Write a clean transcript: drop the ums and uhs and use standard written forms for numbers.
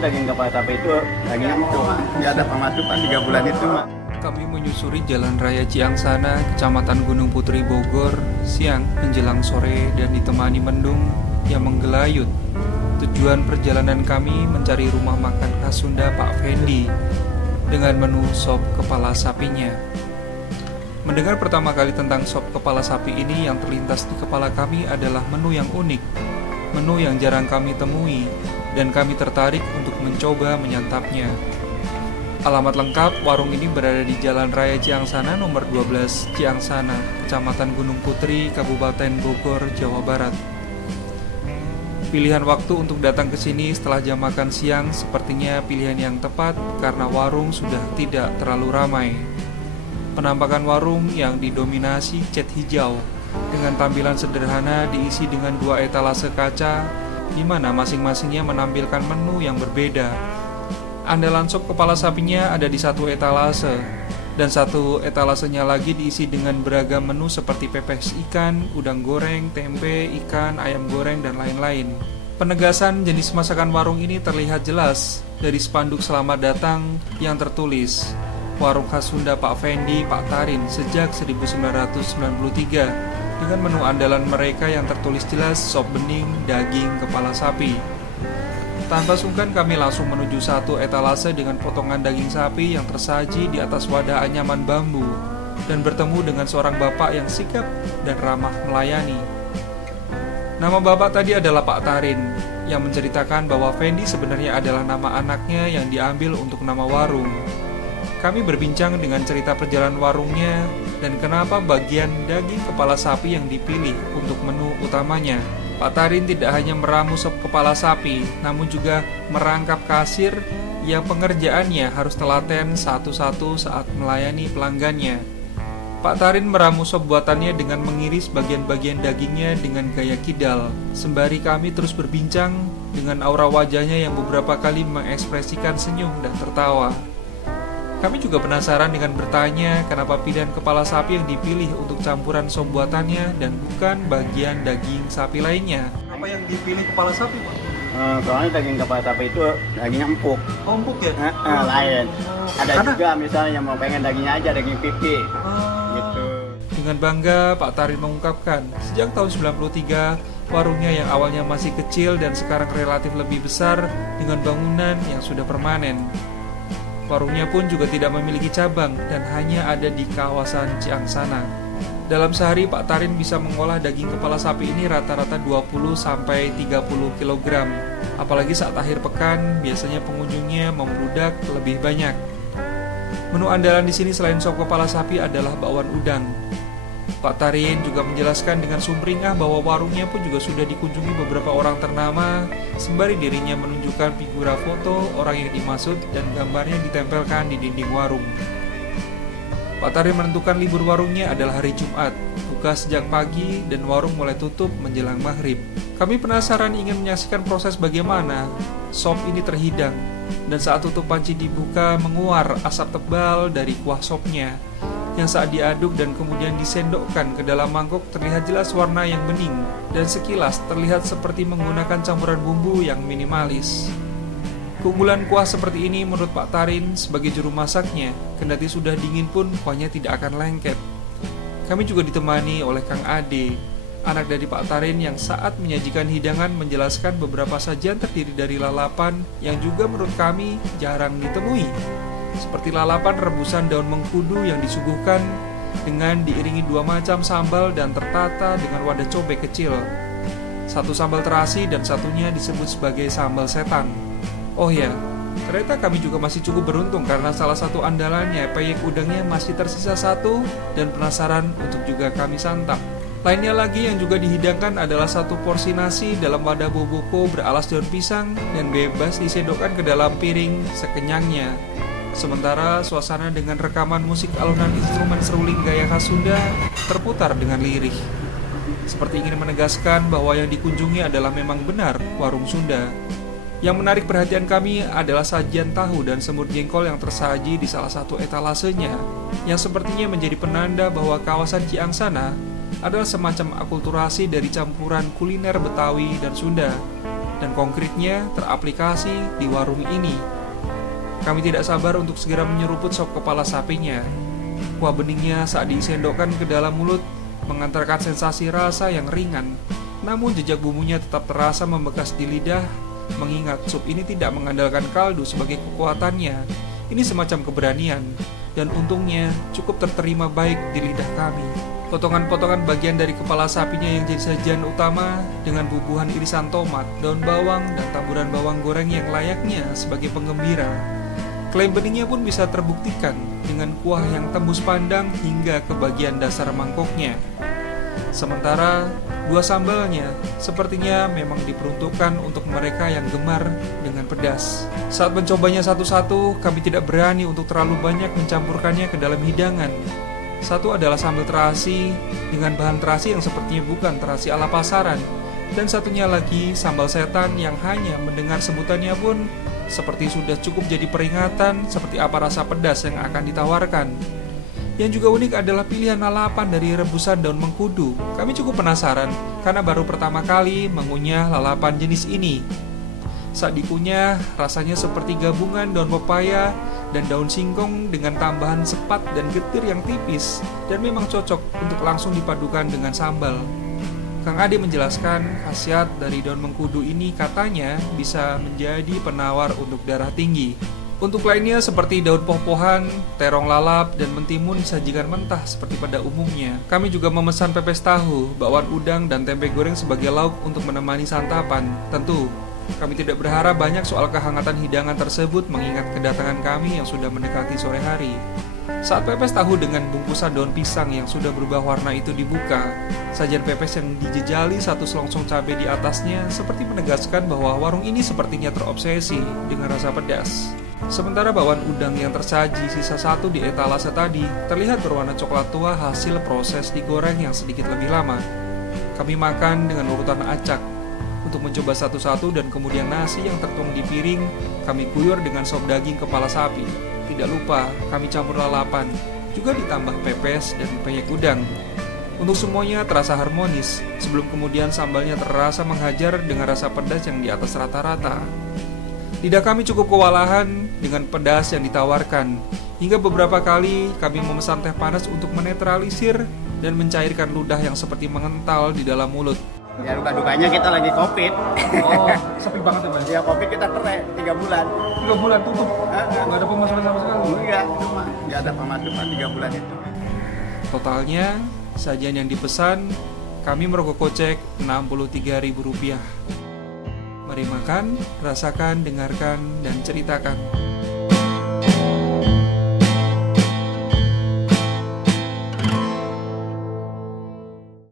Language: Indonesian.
Soalnya daging kepala sapi itu dagingnya empuk, nggak ada pemasukan 3 bulan itu, Mak. Kami menyusuri Jalan Raya Ciangsana, Kecamatan Gunung Putri, Bogor, siang menjelang sore dan ditemani mendung yang menggelayut. Tujuan perjalanan kami mencari rumah makan khas Sunda Pak Fendi dengan menu sop kepala sapinya. Mendengar pertama kali tentang sop kepala sapi ini, yang terlintas di kepala kami adalah menu yang unik, menu yang jarang kami temui, dan kami tertarik untuk mencoba menyantapnya. Alamat lengkap warung ini berada di Jalan Raya Ciangsana nomor 12 Ciangsana, Kecamatan Gunung Putri, Kabupaten Bogor, Jawa Barat. Pilihan waktu untuk datang ke sini setelah jam makan siang sepertinya pilihan yang tepat karena warung sudah tidak terlalu ramai. Penampakan warung yang didominasi cat hijau dengan tampilan sederhana diisi dengan 2 etalase kaca di mana masing-masingnya menampilkan menu yang berbeda. Andalan sop kepala sapinya ada di 1 etalase, dan 1 etalasenya lagi diisi dengan beragam menu seperti pepes ikan, udang goreng, tempe, ikan, ayam goreng, dan lain-lain. Penegasan jenis masakan warung ini terlihat jelas dari spanduk selamat datang yang tertulis Warung khas Sunda Pak Fendi, Pak Tarin sejak 1993 dengan menu andalan mereka yang tertulis jelas sop bening, daging, kepala sapi. Tanpa sungkan kami langsung menuju 1 etalase dengan potongan daging sapi yang tersaji di atas wadah anyaman bambu dan bertemu dengan seorang bapak yang sigap dan ramah melayani. Nama bapak tadi adalah Pak Tarin yang menceritakan bahwa Fendi sebenarnya adalah nama anaknya yang diambil untuk nama warung. Kami berbincang dengan cerita perjalanan warungnya dan kenapa bagian daging kepala sapi yang dipilih untuk menu utamanya. Pak Tarin tidak hanya meramu sop kepala sapi, namun juga merangkap kasir yang pengerjaannya harus telaten satu-satu saat melayani pelanggannya. Pak Tarin meramu sop buatannya dengan mengiris bagian-bagian dagingnya dengan gaya kidal, sembari kami terus berbincang dengan aura wajahnya yang beberapa kali mengekspresikan senyum dan tertawa. Kami juga penasaran dengan bertanya kenapa pilihan kepala sapi yang dipilih untuk campuran sop buatannya dan bukan bagian daging sapi lainnya. Apa yang dipilih kepala sapi, Pak? Soalnya daging kepala sapi itu dagingnya empuk. Oh, empuk ya? Lain. Ada juga misalnya yang mau pengen dagingnya aja, daging pipi. Gitu. Dengan bangga, Pak Tarin mengungkapkan, sejak tahun 93, warungnya yang awalnya masih kecil dan sekarang relatif lebih besar dengan bangunan yang sudah permanen. Warungnya pun juga tidak memiliki cabang dan hanya ada di kawasan Ciangsana. Dalam sehari Pak Tarin bisa mengolah daging kepala sapi ini rata-rata 20-30 kg. Apalagi saat akhir pekan, biasanya pengunjungnya membludak lebih banyak. Menu andalan di sini selain sop kepala sapi adalah bakwan udang. Pak Tarin juga menjelaskan dengan sumringah bahwa warungnya pun juga sudah dikunjungi beberapa orang ternama, sembari dirinya menunjukkan figura foto orang yang dimaksud dan gambarnya ditempelkan di dinding warung. Pak Tarin menentukan libur warungnya adalah hari Jumat, buka sejak pagi dan warung mulai tutup menjelang maghrib. Kami penasaran ingin menyaksikan proses bagaimana sop ini terhidang, dan saat tutup panci dibuka menguar asap tebal dari kuah sopnya yang saat diaduk dan kemudian disendokkan ke dalam mangkok terlihat jelas warna yang bening dan sekilas terlihat seperti menggunakan campuran bumbu yang minimalis. Keunggulan kuah seperti ini menurut Pak Tarin sebagai juru masaknya, kendati sudah dingin pun kuahnya tidak akan lengket. Kami juga ditemani oleh Kang Ade, anak dari Pak Tarin yang saat menyajikan hidangan menjelaskan beberapa sajian terdiri dari lalapan yang juga menurut kami jarang ditemui. Seperti lalapan rebusan daun mengkudu yang disuguhkan dengan diiringi 2 macam sambal dan tertata dengan wadah cobek kecil. Satu sambal terasi dan satunya disebut sebagai sambal setan. Oh ya, ternyata kami juga masih cukup beruntung karena salah satu andalannya, peyek udangnya masih tersisa 1 dan penasaran untuk juga kami santap. Lainnya lagi yang juga dihidangkan adalah 1 porsi nasi dalam wadah boboko beralas daun pisang dan bebas disendokkan ke dalam piring sekenyangnya. Sementara suasana dengan rekaman musik alunan instrumen seruling gaya khas Sunda terputar dengan lirih, seperti ingin menegaskan bahwa yang dikunjungi adalah memang benar warung Sunda. Yang menarik perhatian kami adalah sajian tahu dan semur jengkol yang tersaji di salah satu etalasenya, yang sepertinya menjadi penanda bahwa kawasan Ciangsana adalah semacam akulturasi dari campuran kuliner Betawi dan Sunda. dan konkretnya teraplikasi di warung ini. Kami tidak sabar untuk segera menyeruput sop kepala sapinya. Kuah beningnya saat disendokkan ke dalam mulut mengantarkan sensasi rasa yang ringan, namun jejak bumbunya tetap terasa membekas di lidah, mengingat sup ini tidak mengandalkan kaldu sebagai kekuatannya. Ini semacam keberanian, dan untungnya cukup terterima baik di lidah kami. Potongan-potongan bagian dari kepala sapinya yang jadi sajian utama dengan bubuhan irisan tomat, daun bawang, dan taburan bawang goreng yang layaknya sebagai penggembira. Klaim beningnya pun bisa terbuktikan dengan kuah yang tembus pandang hingga ke bagian dasar mangkoknya. Sementara buah sambalnya sepertinya memang diperuntukkan untuk mereka yang gemar dengan pedas. Saat mencobanya satu-satu, kami tidak berani untuk terlalu banyak mencampurkannya ke dalam hidangan. Satu adalah sambal terasi dengan bahan terasi yang sepertinya bukan terasi ala pasaran, dan satunya lagi sambal setan yang hanya mendengar sebutannya pun seperti sudah cukup jadi peringatan seperti apa rasa pedas yang akan ditawarkan. Yang juga unik adalah pilihan lalapan dari rebusan daun mengkudu. Kami cukup penasaran karena baru pertama kali mengunyah lalapan jenis ini. Saat dikunyah, rasanya seperti gabungan daun pepaya dan daun singkong dengan tambahan sepat dan getir yang tipis, dan memang cocok untuk langsung dipadukan dengan sambal. Kang Ade menjelaskan khasiat dari daun mengkudu ini katanya bisa menjadi penawar untuk darah tinggi. Untuk lainnya seperti daun poh-pohan, terong lalap, dan mentimun disajikan mentah seperti pada umumnya. Kami juga memesan pepes tahu, bakwan udang, dan tempe goreng sebagai lauk untuk menemani santapan. Tentu, kami tidak berharap banyak soal kehangatan hidangan tersebut mengingat kedatangan kami yang sudah mendekati sore hari. Saat pepes tahu dengan bungkusan daun pisang yang sudah berubah warna itu dibuka, sajian pepes yang dijejali satu selongsong cabai di atasnya seperti menegaskan bahwa warung ini sepertinya terobsesi dengan rasa pedas. Sementara bakwan udang yang tersaji sisa satu di etalase tadi terlihat berwarna coklat tua hasil proses digoreng yang sedikit lebih lama. Kami makan dengan urutan acak untuk mencoba satu-satu, dan kemudian nasi yang tertuang di piring kami guyur dengan sop daging kepala sapi. Tidak lupa kami campur lalapan, juga ditambah pepes dan peyek udang. Untuk semuanya terasa harmonis, sebelum kemudian sambalnya terasa menghajar dengan rasa pedas yang di atas rata-rata. Lidah kami cukup kewalahan dengan pedas yang ditawarkan, hingga beberapa kali kami memesan teh panas untuk menetralisir dan mencairkan ludah yang seperti mengental di dalam mulut. Ya duka-dukanya kita lagi COVID. Oh, sepi banget ya Mas? Ya COVID kita cerai 3 bulan. 3 bulan tutup? Nggak ada pemasukan sama sekali? Enggak, cuma nggak ada pemasukan 3 bulan itu. Totalnya, sajian yang dipesan, kami merogoh kocek Rp63.000. Mari makan, rasakan, dengarkan, dan ceritakan.